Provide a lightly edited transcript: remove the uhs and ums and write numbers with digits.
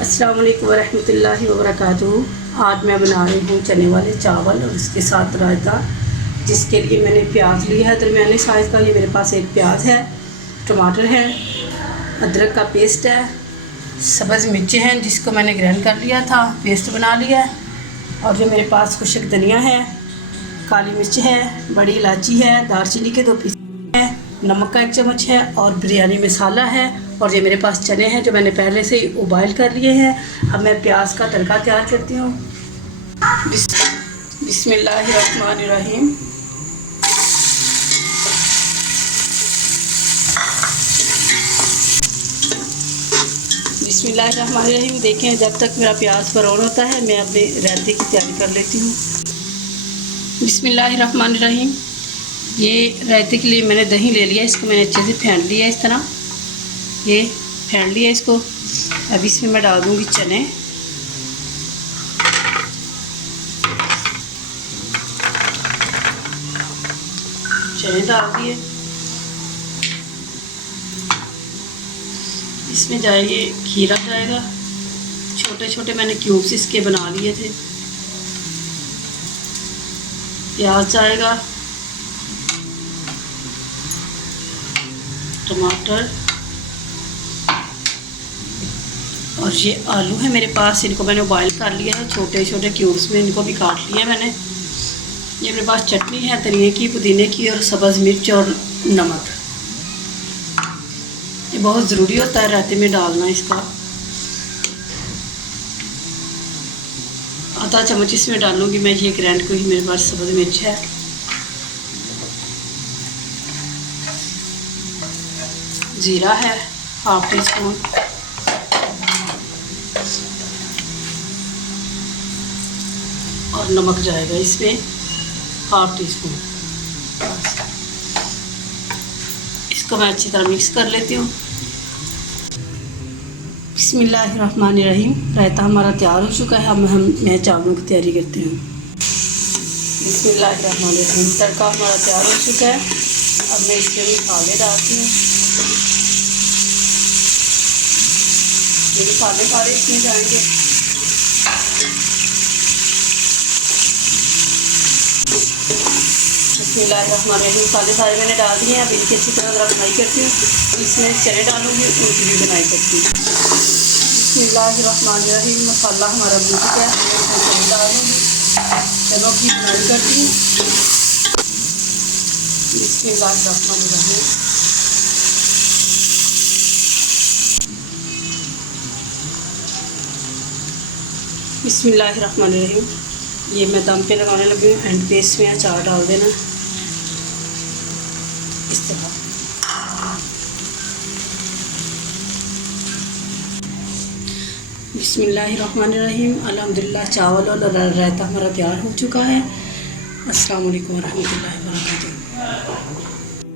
अस्सलाम वालेकुम वरहमतुल्लाहि वबरकातुहू। आज मैं बना रही हूँ चने वाले चावल और इसके साथ रायता, जिसके लिए मैंने प्याज लिया है दरमियाने साइज़ का। ये मेरे पास एक प्याज है, टमाटर है, अदरक का पेस्ट है, सब्ज़ मिर्चें हैं जिसको मैंने ग्राइंड कर लिया था, पेस्ट बना लिया है। और जो मेरे पास खुशक धनिया है, काली मिर्च है, बड़ी इलायची है, दालचीनी के 2 पीस है, नमक का 1 चम्मच है और बिरयानी मसाला है। और ये मेरे पास चने हैं जो मैंने पहले से ही उबाइल कर लिए हैं। अब मैं प्याज का तड़का तैयार करती हूँ। बिस्मिल्लाहिर्रहमानिर्रहीम। बिस्मिल्लाहिर्रहमानिर्रहीम। देखें, जब तक मेरा प्याज ब्राउन होता है मैं अपने रायते की तैयारी कर लेती हूँ। बिस्मिल्लाहिर्रहमानिर्रहीम। ये रायते के लिए मैंने दही ले लिया, इसको मैंने अच्छे से फेंट लिया। इस तरह ये फेंट लिया इसको। अब इसमें मैं डाल दूँगी चने। चने डाल दिए। इसमें जाएगी खीरा जाएगा, छोटे छोटे मैंने क्यूब्स इसके बना लिए थे। प्याज जाएगा, टमाटर और ये आलू है मेरे पास। इनको मैंने बॉयल कर लिया है, छोटे छोटे क्यूब्स में इनको भी काट लिया मैंने। ये मेरे पास चटनी है धनिए की, पुदीने की और सब्ज़ मिर्च और नमक। ये बहुत ज़रूरी होता है रायते में डालना इसका। आधा चम्मच इसमें डालूँगी मैं ये ग्राइंड को ही। मेरे पास सब्ज़ मिर्च है, ज़ीरा है 1/2 टीस्पून, और नमक जाएगा इसमें 1/2 टीस्पून। इसको मैं अच्छी तरह मिक्स कर लेती हूँ। बिस्मिल्लाहिर्रहमानिर्रहीम। रायता हमारा तैयार हो चुका है। अब मैं चावलों की तैयारी करती हूँ। बिस्मिल्लाहिर्रहमानिर्रहीम। तड़का हमारा तैयार हो चुका है। अब मैं इसके मसाले डालती हूँ। ये मसाले सारे इसमें जाएंगे। बिस्मिल्लाहिर्रहमानिर्रहीम। मसाले सारे मैंने डाल दिए हैं। अब इनकी अच्छी तरह ज़रा बनाई करती हूँ। इसमें चने डालूँगी, उनकी भी बनाई करती हूँ। बिस्मिल्लाहिर्रहमानिर्रहीम। मसाला हमारा भून चुका है, मैं चने डाल दूँगी। चनों की बनाई करती हूँ। बिस्मिल्लाहिर्रहमानिर्रहीम। बिस्मिल्लाहिर्रहमानिर्रहीम। ये मैं दम पे लगाने लगी हूँ। एंड पे इसमें अचार डाल देना इस तरह। बिस्मिल्लाहिर्रहमानिर्रहीम। अल्हम्दुलिल्लाह चावल और रायता हमारा तैयार हो चुका है। अस्सलाम वालेकुम वरहमतुल्लाहि वबरकातुहू।